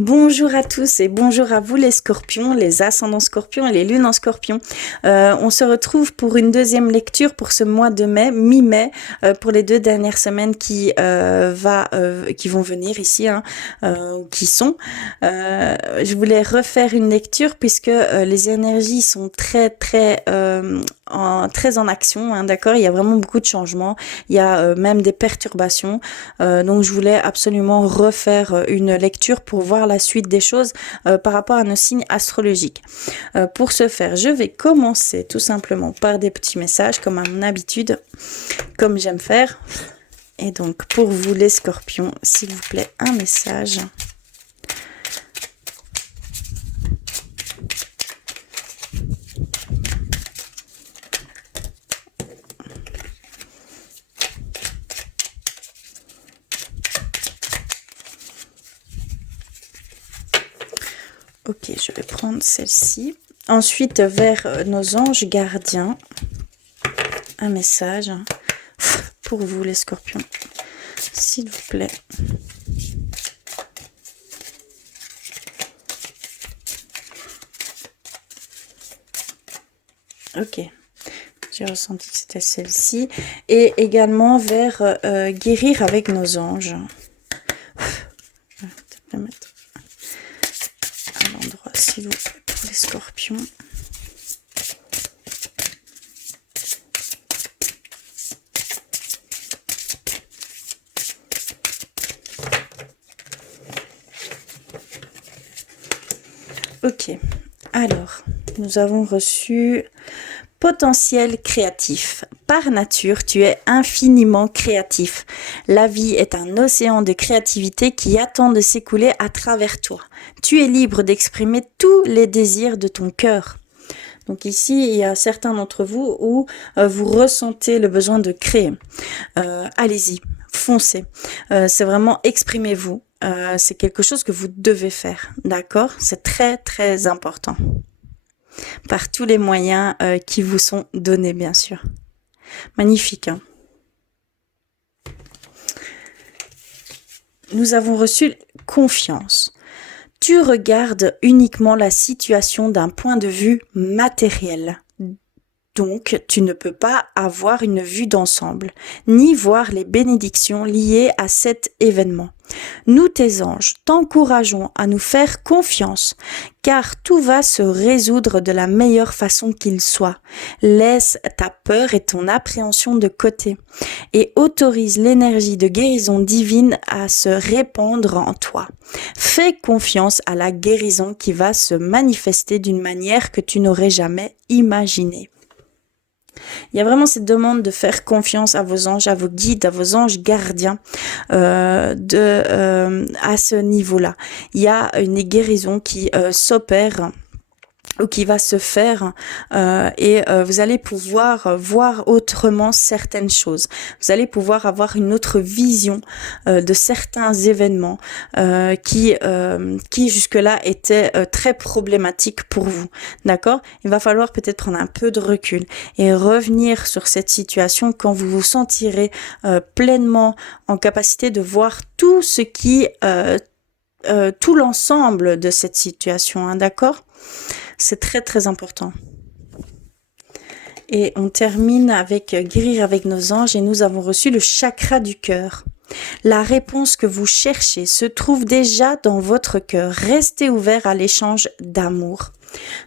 Bonjour à tous et bonjour à vous les scorpions, les ascendants scorpions et les lunes en scorpion. On se retrouve pour une deuxième lecture pour ce mois de mai, mi-mai, pour les 2 dernières semaines qui vont venir ici, ou qui sont. Je voulais refaire une lecture puisque les énergies sont très en action, d'accord. Il y a vraiment beaucoup de changements, il y a même des perturbations. Donc je voulais absolument refaire une lecture pour voir la suite des choses par rapport à nos signes astrologiques. Pour ce faire, je vais commencer tout simplement par des petits messages comme à mon habitude, comme j'aime faire. Et donc pour vous les scorpions, s'il vous plaît, un message. Ok, je vais prendre celle-ci. Ensuite, vers nos anges gardiens, un message pour vous les scorpions, s'il vous plaît. Ok, j'ai ressenti que c'était celle-ci. Et également vers guérir avec nos anges. Je vais mettre à l'endroit, s'il vous plaît, pour les scorpions. Ok, alors, nous avons reçu potentiel créatif. Par nature, tu es infiniment créatif. La vie est un océan de créativité qui attend de s'écouler à travers toi. Tu es libre d'exprimer tous les désirs de ton cœur. Donc ici, il y a certains d'entre vous où vous ressentez le besoin de créer. Allez-y, foncez. C'est vraiment exprimez-vous. C'est quelque chose que vous devez faire, d'accord? C'est très important. Par tous les moyens qui vous sont donnés, bien sûr. Magnifique, hein? Nous avons reçu confiance. Tu regardes uniquement la situation d'un point de vue matériel. Donc, tu ne peux pas avoir une vue d'ensemble, ni voir les bénédictions liées à cet événement. Nous, tes anges, t'encourageons à nous faire confiance, car tout va se résoudre de la meilleure façon qu'il soit. Laisse ta peur et ton appréhension de côté, et autorise l'énergie de guérison divine à se répandre en toi. Fais confiance à la guérison qui va se manifester d'une manière que tu n'aurais jamais imaginée. Il y a vraiment cette demande de faire confiance à vos anges, à vos guides, à vos anges gardiens à ce niveau-là. Il y a une guérison qui s'opère ou qui va se faire et vous allez pouvoir voir autrement certaines choses. Vous allez pouvoir avoir une autre vision de certains événements qui jusque-là étaient très problématiques pour vous. D'accord? Il va falloir peut-être prendre un peu de recul et revenir sur cette situation quand vous vous sentirez pleinement en capacité de voir tout ce qui tout l'ensemble de cette situation, hein, d'accord? C'est très important. Et on termine avec guérir avec nos anges et nous avons reçu le chakra du cœur. La réponse que vous cherchez se trouve déjà dans votre cœur. Restez ouvert à l'échange d'amour.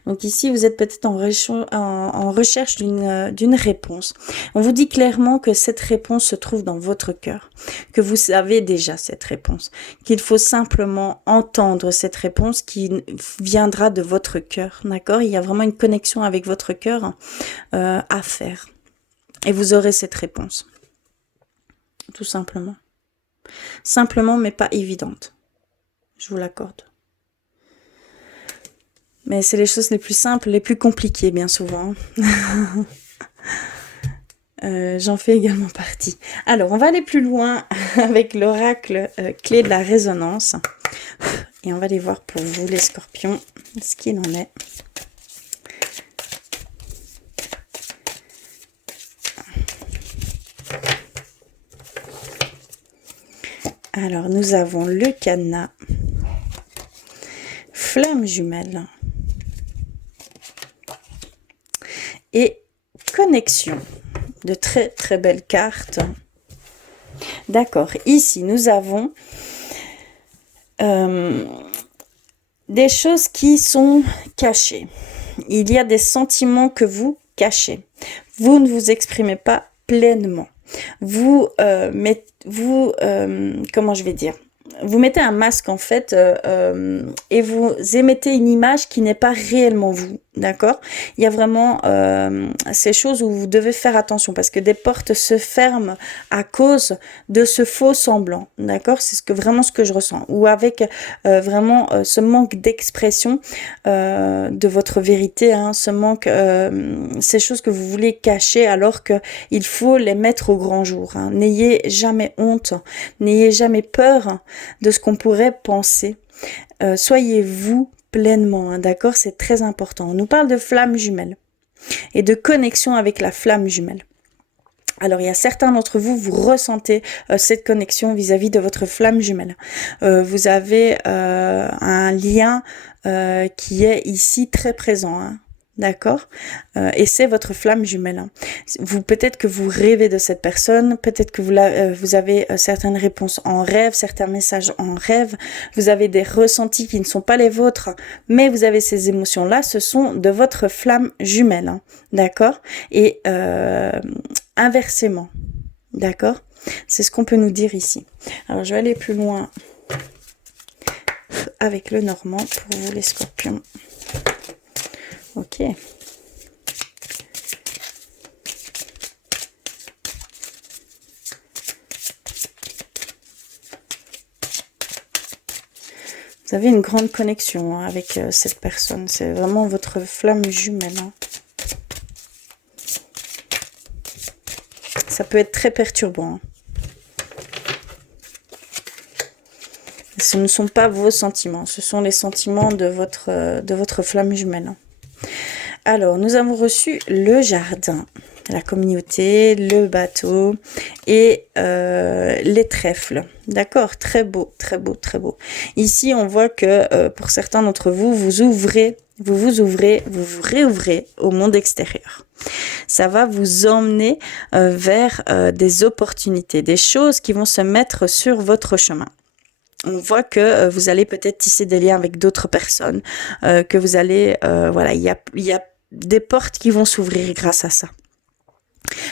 Donc ici, vous êtes peut-être en recherche d'une réponse. On vous dit clairement que cette réponse se trouve dans votre cœur, que vous avez déjà cette réponse, qu'il faut simplement entendre cette réponse qui viendra de votre cœur, d'accord? Il y a vraiment une connexion avec votre cœur à faire. Et vous aurez cette réponse, tout simplement. Simplement, mais pas évidente. Je vous l'accorde. Mais c'est les choses les plus simples, les plus compliquées, bien souvent. J'en fais également partie. Alors, on va aller plus loin avec l'oracle clé de la résonance. Et on va aller voir pour vous, les scorpions, ce qu'il en est. Alors, nous avons le cadenas. flamme jumelle. Et connexion. De très très belles cartes. D'accord, ici nous avons des choses qui sont cachées. Il y a des sentiments que vous cachez. Vous ne vous exprimez pas pleinement. Comment je vais dire, vous mettez un masque en fait et vous émettez une image qui n'est pas réellement vous, d'accord? Il y a vraiment ces choses où vous devez faire attention parce que des portes se ferment à cause de ce faux semblant, d'accord? C'est vraiment ce que je ressens, ou avec vraiment ce manque d'expression de votre vérité, hein, ce manque, ces choses que vous voulez cacher alors que il faut les mettre au grand jour, hein. N'ayez jamais honte, n'ayez jamais peur de ce qu'on pourrait penser. Soyez vous pleinement, hein, d'accord? C'est très important. On nous parle de flamme jumelle et de connexion avec la flamme jumelle. Alors, il y a certains d'entre vous, vous ressentez cette connexion vis-à-vis de votre flamme jumelle. Vous avez un lien qui est ici très présent, hein. D'accord, et c'est votre flamme jumelle, hein. Peut-être que vous rêvez de cette personne, peut-être que vous avez certaines réponses en rêve, certains messages en rêve, vous avez des ressentis qui ne sont pas les vôtres, mais vous avez ces émotions-là, ce sont de votre flamme jumelle, hein. D'accord, et inversement, d'accord, c'est ce qu'on peut nous dire ici. Alors je vais aller plus loin avec le normand pour vous les scorpions. Ok. Vous avez une grande connexion, hein, avec cette personne. C'est vraiment votre flamme jumelle, hein. Ça peut être très perturbant, hein. Ce ne sont pas vos sentiments, ce sont les sentiments de votre flamme jumelle, hein. Alors, nous avons reçu le jardin, la communauté, le bateau et les trèfles. D'accord, très beau, très beau, très beau. Ici, on voit que pour certains d'entre vous, vous vous réouvrez au monde extérieur. Ça va vous emmener vers des opportunités, des choses qui vont se mettre sur votre chemin. On voit que vous allez peut-être tisser des liens avec d'autres personnes, que vous allez, voilà, il y a des portes qui vont s'ouvrir grâce à ça.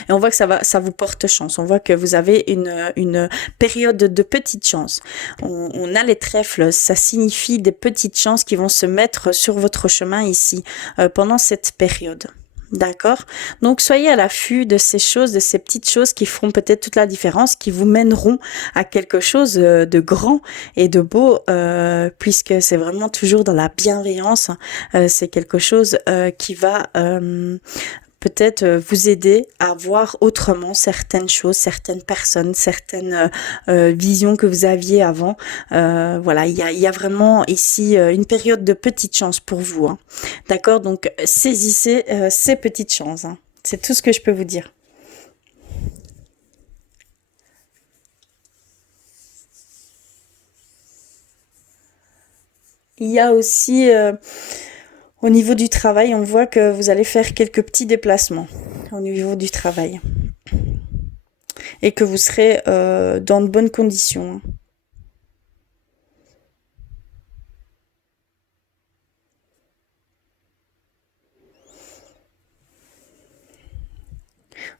Et on voit que ça vous porte chance. On voit que vous avez une période de petites chances. On a les trèfles, ça signifie des petites chances qui vont se mettre sur votre chemin ici pendant cette période. D'accord? Donc, soyez à l'affût de ces choses, de ces petites choses qui feront peut-être toute la différence, qui vous mèneront à quelque chose de grand et de beau, puisque c'est vraiment toujours dans la bienveillance. C'est quelque chose qui va peut-être vous aider à voir autrement certaines choses, certaines personnes, certaines visions que vous aviez avant. Voilà, il y a vraiment ici une période de petites chances pour vous, hein. D'accord, donc saisissez ces petites chances, hein. C'est tout ce que je peux vous dire. Il y a aussi au niveau du travail, on voit que vous allez faire quelques petits déplacements au niveau du travail et que vous serez dans de bonnes conditions, hein.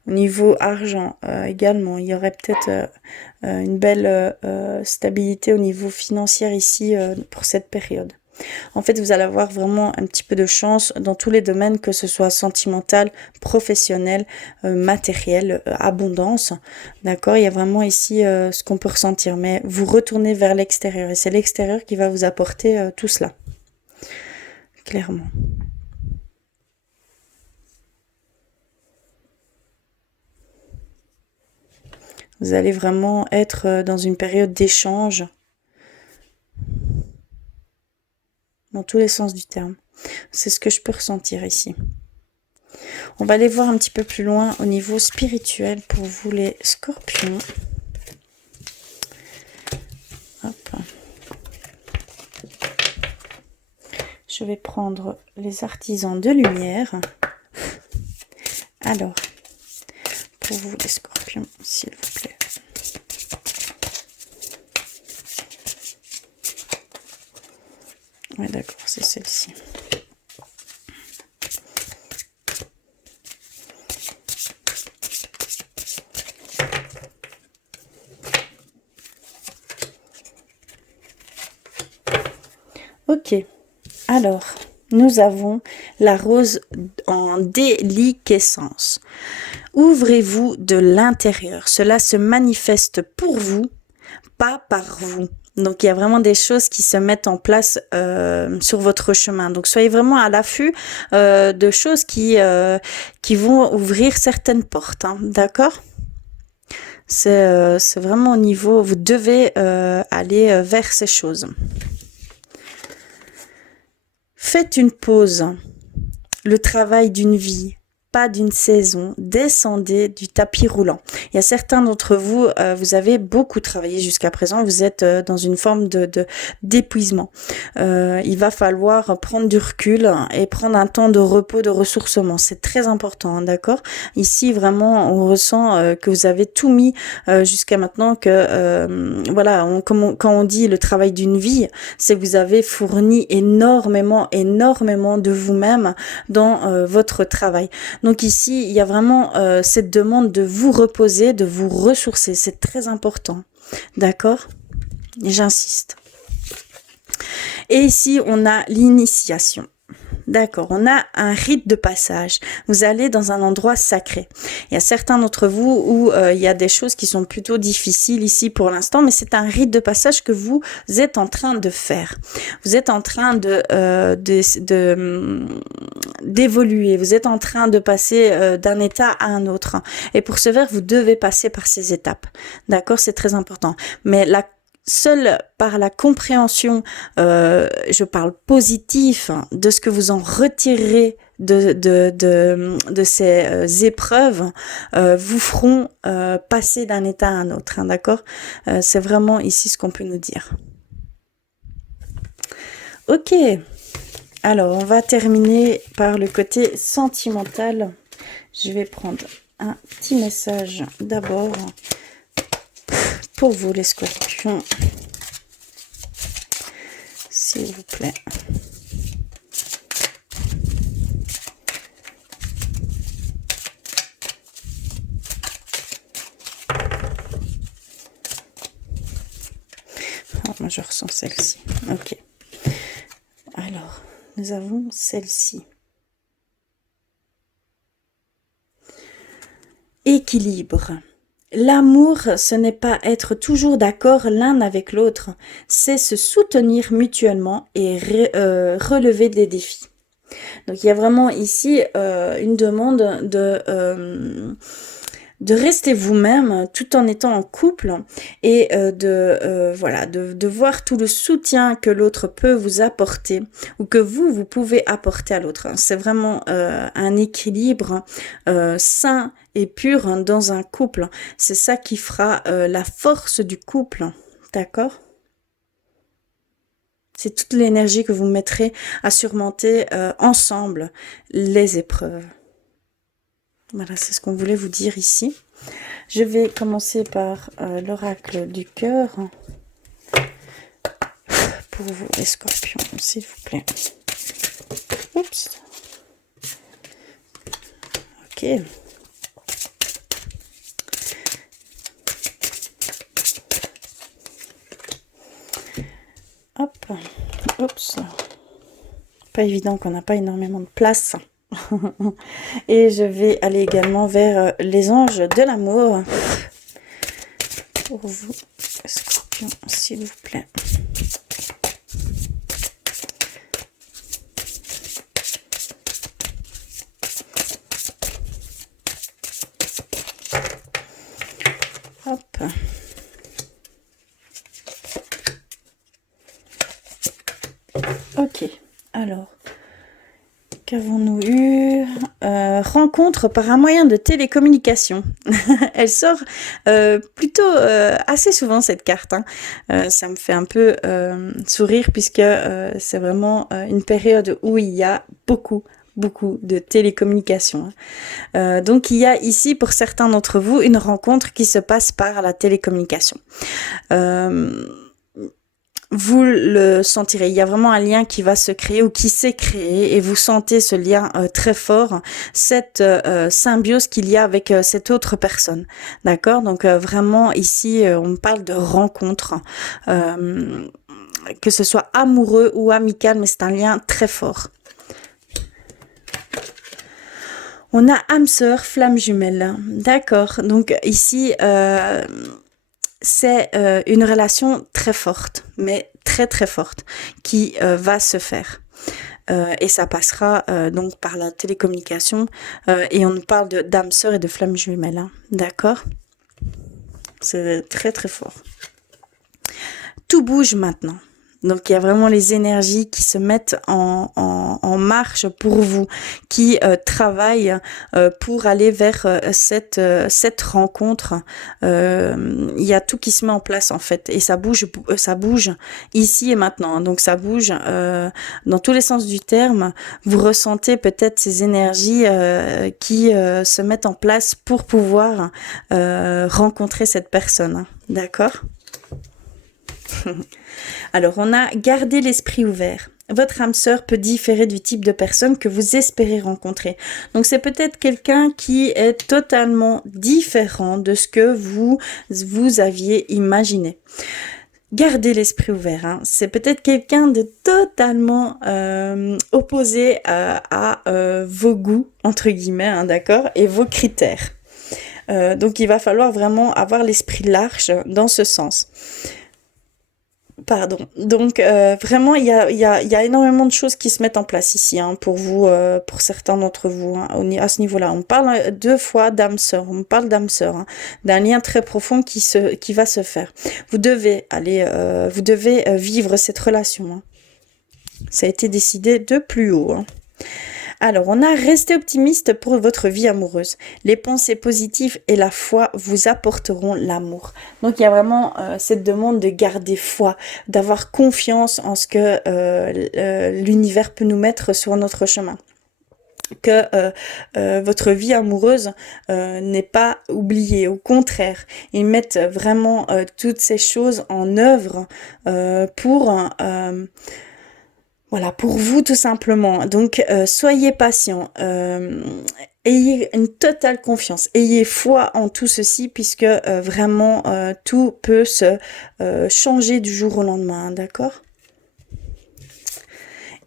Au niveau argent également, il y aurait peut-être une belle stabilité au niveau financier ici pour cette période. En fait, vous allez avoir vraiment un petit peu de chance dans tous les domaines, que ce soit sentimental, professionnel, matériel, abondance. D'accord, il y a vraiment ici ce qu'on peut ressentir, mais vous retournez vers l'extérieur et c'est l'extérieur qui va vous apporter tout cela, clairement. Vous allez vraiment être dans une période d'échange dans tous les sens du terme. C'est ce que je peux ressentir ici. On va aller voir un petit peu plus loin au niveau spirituel pour vous les scorpions. Hop. Je vais prendre les artisans de lumière. Alors, pour vous les scorpions, s'il vous plaît. Ouais, d'accord, c'est celle-ci. Ok, alors, nous avons la rose en déliquescence. Ouvrez-vous de l'intérieur. Cela se manifeste pour vous, pas par vous. Donc, il y a vraiment des choses qui se mettent en place sur votre chemin. Donc, soyez vraiment à l'affût de choses qui vont ouvrir certaines portes. Hein, d'accord ? C'est vraiment au niveau... Vous devez aller vers ces choses. Faites une pause. Le travail d'une vie, pas d'une saison. Descendez du tapis roulant. Il y a certains d'entre vous, vous avez beaucoup travaillé jusqu'à présent. Vous êtes dans une forme d'épuisement. Il va falloir prendre du recul et prendre un temps de repos, de ressourcement. C'est très important, hein, d'accord ? Ici, vraiment, on ressent que vous avez tout mis jusqu'à maintenant. Que voilà, quand on dit le travail d'une vie, c'est que vous avez fourni énormément de vous-même dans votre travail. Donc ici, il y a vraiment cette demande de vous reposer, de vous ressourcer. C'est très important. D'accord ? J'insiste. Et ici, on a l'initiation. D'accord, on a un rite de passage. Vous allez dans un endroit sacré. Il y a certains d'entre vous où il y a des choses qui sont plutôt difficiles ici pour l'instant, mais c'est un rite de passage que vous êtes en train de faire. Vous êtes en train d'évoluer. Vous êtes en train de passer d'un état à un autre. Et pour ce faire, vous devez passer par ces étapes. D'accord, c'est très important. Mais seule par la compréhension, je parle positif, de ce que vous en retirerez de ces épreuves, vous feront passer d'un état à un autre, hein, d'accord ? C'est vraiment ici ce qu'on peut nous dire. Ok, alors on va terminer par le côté sentimental. Je vais prendre un petit message d'abord pour vous les scorpions, s'il vous plaît. Oh, moi je ressens celle-ci. Ok. Alors, nous avons celle-ci. Équilibre. L'amour, ce n'est pas être toujours d'accord l'un avec l'autre, c'est se soutenir mutuellement et relever des défis. Donc il y a vraiment ici une demande de rester vous-même tout en étant en couple et de voir tout le soutien que l'autre peut vous apporter ou que vous pouvez apporter à l'autre. C'est vraiment un équilibre sain et pur dans un couple. C'est ça qui fera la force du couple, d'accord ? C'est toute l'énergie que vous mettrez à surmonter ensemble les épreuves. Voilà, c'est ce qu'on voulait vous dire ici. Je vais commencer par l'oracle du cœur. Pour vous, les scorpions, s'il vous plaît. Oups. Ok. Hop. Oups. Pas évident qu'on n'a pas énormément de place. Et je vais aller également vers les anges de l'amour. Pour vous, scorpion, s'il vous plaît. Hop. Ok, alors, Qu'avons-nous eu? Rencontre par un moyen de télécommunication. Elle sort plutôt assez souvent cette carte. Hein. Ça me fait un peu sourire puisque c'est vraiment une période où il y a beaucoup de télécommunications. Donc il y a ici pour certains d'entre vous une rencontre qui se passe par la télécommunication. Vous le sentirez, il y a vraiment un lien qui va se créer ou qui s'est créé et vous sentez ce lien très fort, cette symbiose qu'il y a avec cette autre personne, d'accord? Donc vraiment ici on parle de rencontre, que ce soit amoureux ou amical, mais c'est un lien très fort. On a âme sœur, flamme jumelle, d'accord? Donc ici c'est une relation très forte, mais très forte, qui va se faire. Et ça passera donc par la télécommunication. Et on parle d'âme sœur et de flamme jumelle. Hein. D'accord? C'est très fort. Tout bouge maintenant. Donc il y a vraiment les énergies qui se mettent en marche pour vous, qui travaillent pour aller vers cette rencontre. Il y a tout qui se met en place en fait et ça bouge ici et maintenant. Donc ça bouge dans tous les sens du terme. Vous ressentez peut-être ces énergies qui se mettent en place pour pouvoir rencontrer cette personne. D'accord? Alors, on a gardé l'esprit ouvert. Votre âme sœur peut différer du type de personne que vous espérez rencontrer. Donc, c'est peut-être quelqu'un qui est totalement différent de ce que vous aviez imaginé. Gardez l'esprit ouvert. Hein. C'est peut-être quelqu'un de totalement opposé à vos goûts, entre guillemets, hein, d'accord, et vos critères. Donc, il va falloir vraiment avoir l'esprit large dans ce sens. Pardon. Donc vraiment il y a énormément de choses qui se mettent en place ici hein, pour vous, pour certains d'entre vous hein, à ce niveau-là. On parle deux fois d'âme sœur, hein, d'un lien très profond qui va se faire. Vous devez vivre cette relation. Hein. Ça a été décidé de plus haut. Hein. Alors, on a resté optimiste pour votre vie amoureuse. Les pensées positives et la foi vous apporteront l'amour. Donc, il y a vraiment cette demande de garder foi, d'avoir confiance en ce que l'univers peut nous mettre sur notre chemin. Que votre vie amoureuse n'est pas oubliée. Au contraire, ils mettent vraiment toutes ces choses en œuvre pour vous tout simplement. Donc, soyez patient. Ayez une totale confiance. Ayez foi en tout ceci puisque vraiment tout peut se changer du jour au lendemain. Hein, d'accord?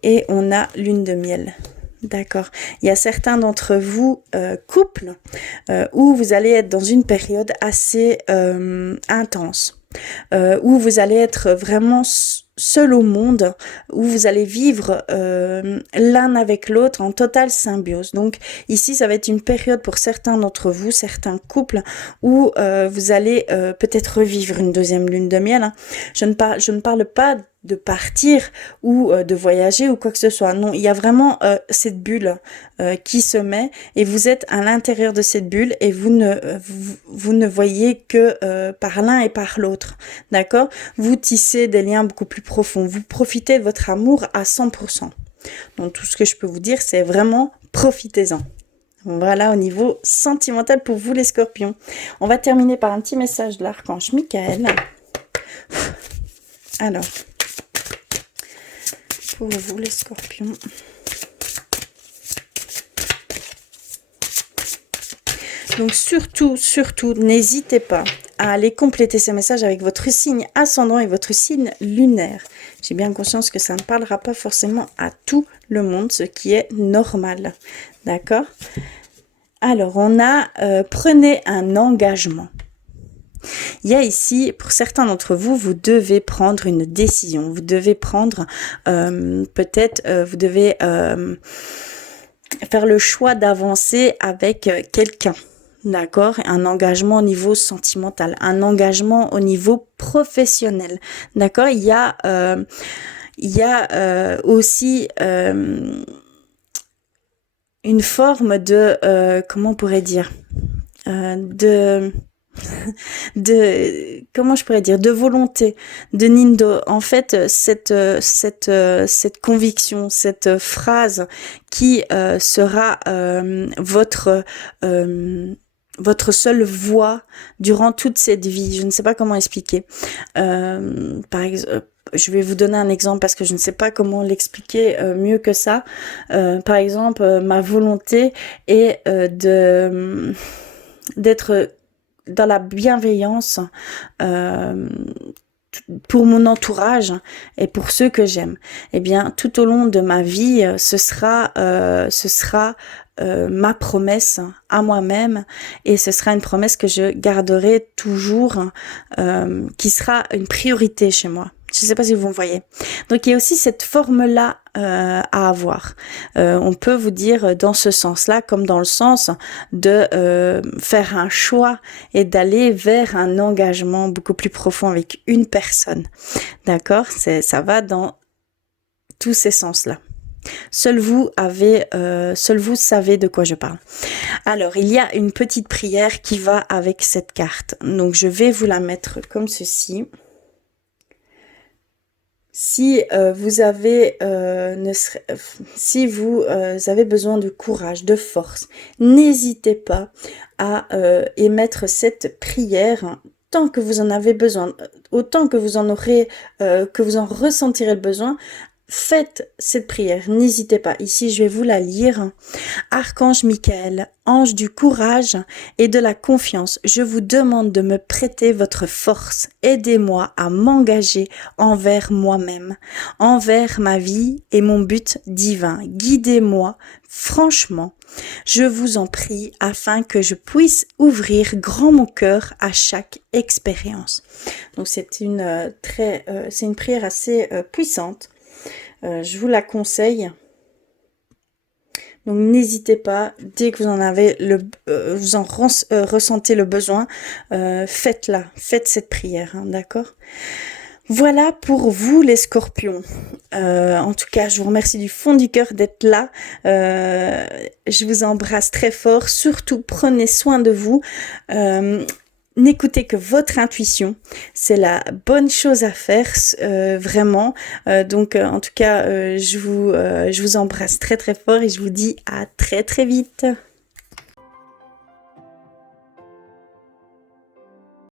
Et on a lune de miel. D'accord. Il y a certains d'entre vous, couples, où vous allez être dans une période assez intense, où vous allez être vraiment seul au monde, où vous allez vivre l'un avec l'autre en totale symbiose. Donc ici, ça va être une période pour certains d'entre vous, certains couples, où vous allez peut-être revivre une deuxième lune de miel. Hein. Je ne parle pas de partir ou de voyager ou quoi que ce soit. Non, il y a vraiment cette bulle qui se met et vous êtes à l'intérieur de cette bulle et vous ne voyez que par l'un et par l'autre. D'accord? Vous tissez des liens beaucoup plus profonds. Vous profitez de votre amour à 100%. Donc tout ce que je peux vous dire, c'est vraiment profitez-en. Voilà au niveau sentimental pour vous les scorpions. On va terminer par un petit message de l'archange Michael. Alors, pour vous les scorpions. Donc surtout, n'hésitez pas à aller compléter ces messages avec votre signe ascendant et votre signe lunaire. J'ai bien conscience que ça ne parlera pas forcément à tout le monde, ce qui est normal. D'accord? Alors, on a prenez un engagement. Il y a ici, pour certains d'entre vous, vous devez prendre une décision. Vous devez prendre, vous devez faire le choix d'avancer avec quelqu'un. D'accord? Un engagement au niveau sentimental, un engagement au niveau professionnel. D'accord? Il y a aussi une forme de, comment on pourrait dire, de comment je pourrais dire, de volonté de Nindo. En fait, cette conviction, cette phrase qui sera votre seule voix durant toute cette vie. Je ne sais pas comment expliquer. Par exemple, je vais vous donner un exemple parce que je ne sais pas comment l'expliquer mieux que ça. Par exemple, ma volonté est d'être dans la bienveillance pour mon entourage et pour ceux que j'aime. Eh bien, tout au long de ma vie, ce sera ma promesse à moi-même, et ce sera une promesse que je garderai toujours, qui sera une priorité chez moi. Je ne sais pas si vous me voyez. Donc il y a aussi cette forme-là à avoir. On peut vous dire dans ce sens-là, comme dans le sens de faire un choix et d'aller vers un engagement beaucoup plus profond avec une personne. D'accord ? Ça va dans tous ces sens-là. Seul vous savez de quoi je parle. Alors, il y a une petite prière qui va avec cette carte. Donc, je vais vous la mettre comme ceci. Si vous avez avez besoin de courage, de force, n'hésitez pas à émettre cette prière tant que vous en avez besoin, autant que vous en aurez, que vous en ressentirez le besoin. Faites cette prière, n'hésitez pas. Ici, je vais vous la lire. Archange Michael, ange du courage et de la confiance, je vous demande de me prêter votre force. Aidez-moi à m'engager envers moi-même, envers ma vie et mon but divin. Guidez-moi franchement, je vous en prie, afin que je puisse ouvrir grand mon cœur à chaque expérience. Donc c'est une prière assez puissante. Je vous la conseille. Donc n'hésitez pas, dès que vous en avez ressentez le besoin, faites cette prière, hein, d'accord ? Voilà pour vous les scorpions. En tout cas, je vous remercie du fond du cœur d'être là. Je vous embrasse très fort. Surtout, prenez soin de vous. N'écoutez que votre intuition, c'est la bonne chose à faire, vraiment. Donc, en tout cas, je vous embrasse très très fort et je vous dis à très très vite.